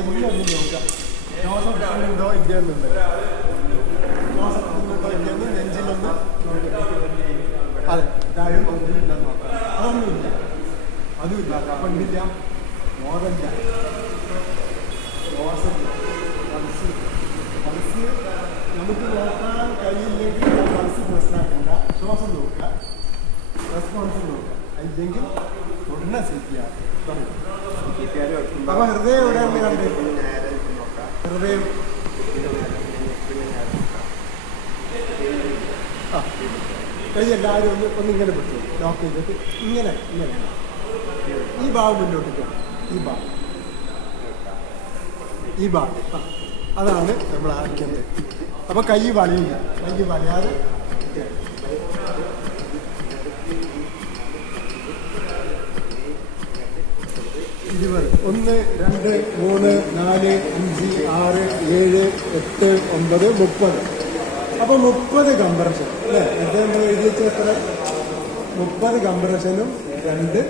എല്ലാം ഒന്ന് നോക്കാം. ശ്വാസം ഉണ്ടോ ഇല്ലയെന്നുണ്ട്. ശ്വാസം ഉണ്ടോ ഇല്ലയെന്ന് നെഞ്ചിലൊന്ന് നോക്കാം. അതെ, ഇതായും ഒന്നുമില്ലെന്ന് നോക്കാം. അതൊന്നുമില്ല, അതുമില്ല, കപ്പണ്ടില്ല, മോതല്ല, ശ്വാസമില്ല, പൾസ് നമുക്ക് നോക്കാൻ കഴിയില്ലെങ്കിൽ പൾസ് പ്രശ്നമാക്കണ്ട. ശ്വാസം നോക്കുക, റെസ്പോൺസ് നോക്കുക. അല്ലെങ്കിൽ ഉടനെ CPR. അപ്പൊ ഹൃദയം എവിടെയാണ് കണ്ടത്? ഹൃദയം കൈ എല്ലാവരും ഒന്നിങ്ങനെ പിടിച്ചു ലോക്ക് ചെയ്തിട്ട് ഇങ്ങനെ ഈ ഭാഗം മുന്നോട്ട് പോകണം. ഈ ഭാഗം അതാണ് നമ്മൾ ആക്കുന്നത്. അപ്പൊ കൈ വളയില്ല, കൈ വളയാതെ 20, 1, 2, 3, 4, 5, 6, 7, 8, 9, 30. അപ്പൊ 30 കംപ്രഷൻ അല്ലേ? എഴുതി വെച്ച എത്ര? 30 കംപ്രഷനും 2